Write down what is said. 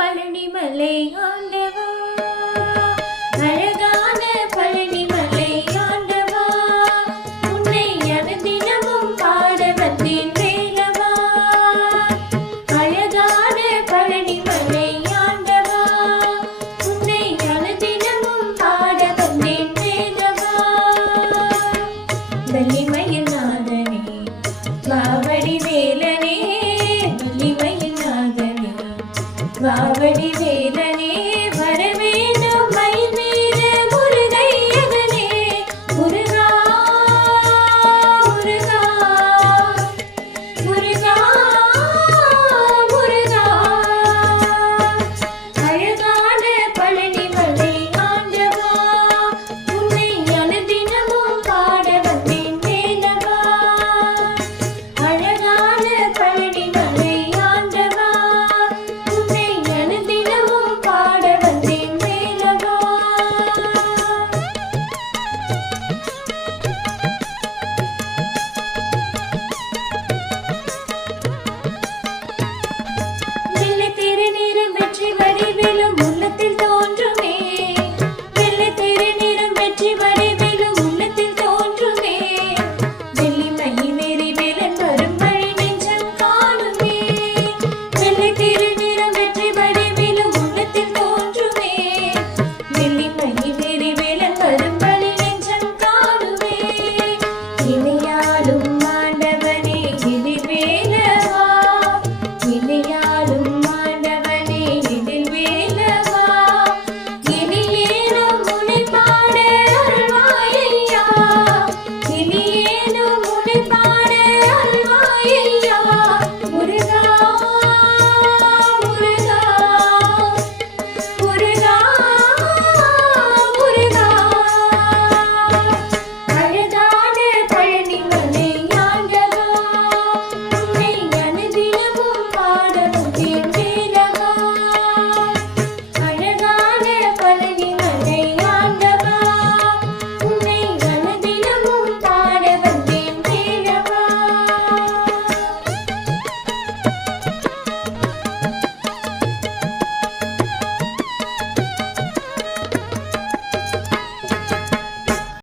பழனிமலை ஆண்டவா, அழகான பழனிமலை ஆண்டவா, உன்னை அனுதினமும் பாட வந்தேன் வேலவா. அழகான பழனிமலை ஆண்டவா, உன்னை அனுதினமும் பாட வந்தேன் வேலவா. வள்ளிமயில் நாதனே வாவடி வேலனே, வள்ளிமயில் நாதனே வாவடி வேலனே, வரவேண்டும் மயில் மீது முருகையகனே. முருகா முருகா முருகா முருகா. அழகான பழனிமலை ஆண்டவா, உன்னை அனுதினமும் பாட வந்தேன் வேலவா. அழகான பழனிமலை ஆண்டவா, உன்னை அனுதினமும் பாட வந்தேன் வேலவா. வெள்ளை திருநீரும் வெற்றி வடிவிலும் உள்ளத்தில் தோன்றுமே, வெள்ளை திருநீரும் வெற்றி வடிவிலும் உள்ளத்தில் தோன்றுமே. வெள்ளி மயில் மேறி வேலன் வரும் வழி நெஞ்சம் காணுமே, வெள்ளை திரு